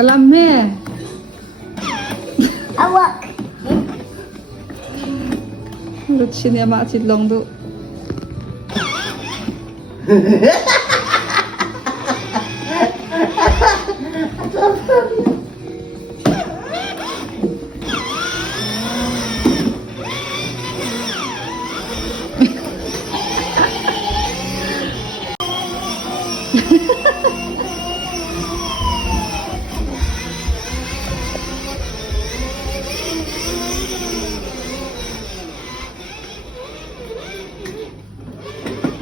Kalamnya. Awak. Lucu nih mak cilong tuh.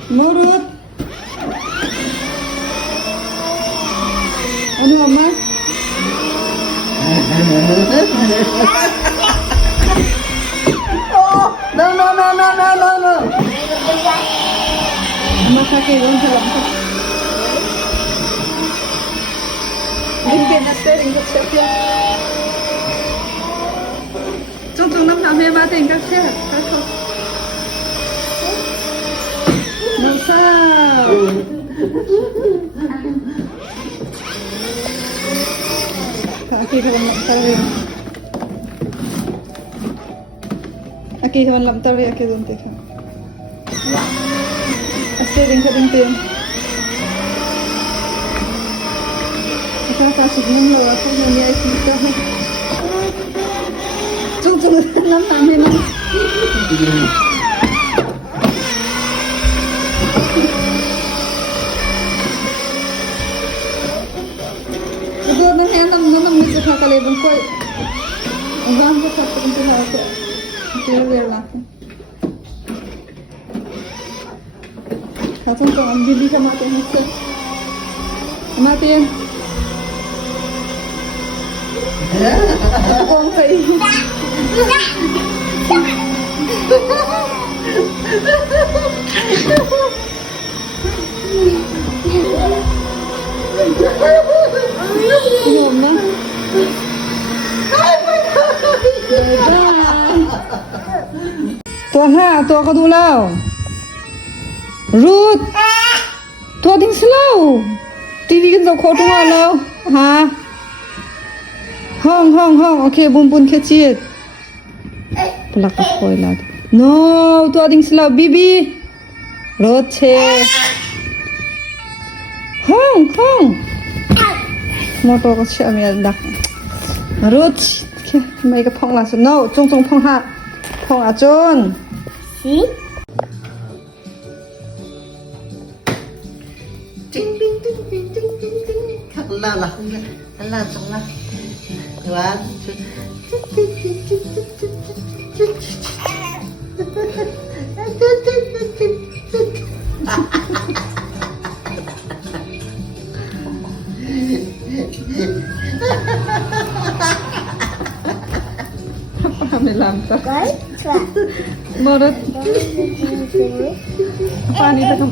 Nurut. Ano mama? Oh, no. Mama sakit dong kalau. Ringkit siya. Chung năm tháng mẹ ba tình các xe các không. No sao? Aki kawan lam tari. Aki kawan lam tari aki don teka. Asyik ringkit. Kita kasih minum lo aku yang dia kita. Chung năm tháng mẹ năm. Nung nito sa kalibong ko. Ang bang ko sa pinto na ako. Pero lang. Katong ko ang bibi ka mati nito. Mati yan. Ako ang kay. Inom na. Tuan ha, tuan ka dulaw. Ruth. Tuan ding slow. TV kan sa koto nga law. Ha? Hong. Okay, bumbun kecil. Pelak koy lad. No, tuan ding slow. Bibi. Roche. Hong. Motor ko siya may dak. Ruth. May ka phong la so no, chung phong ha. Phong a chun. Si? Ting. Lah. Salah. Tuan. Kami lang to. Guys, Morot. Pani ta kam.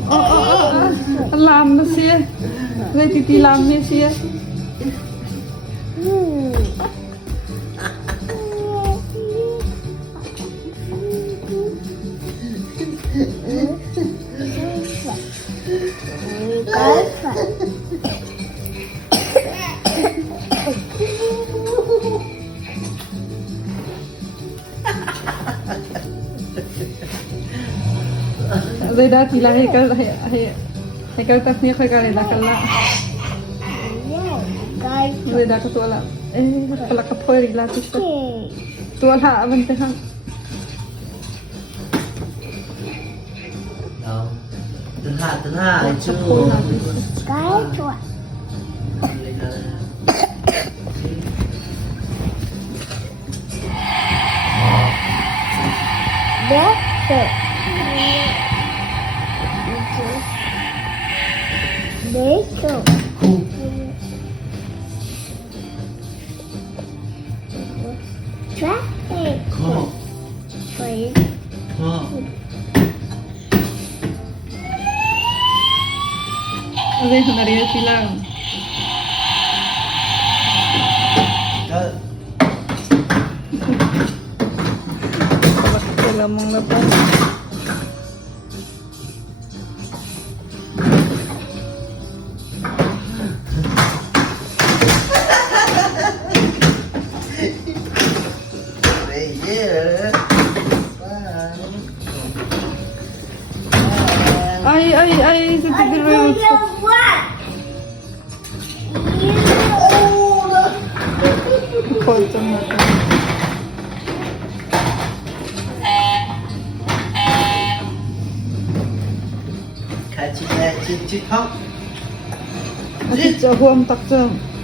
Lam na siya. Wait, titi lam niya siya. Rồi đó thì là hay cái tắc nhé khơi cái là cái lạ rồi đó cái tua là cái là cái phơi là tua hạ vẫn thế không Thứ hai chứ. cái chuột. Beso. Traffic. Wait. Rồi hôm nay thì làm lamang na pa. Tibirwe mo. Konto mo to. 같이 해, 집, 형. Ati cha huam tak cha.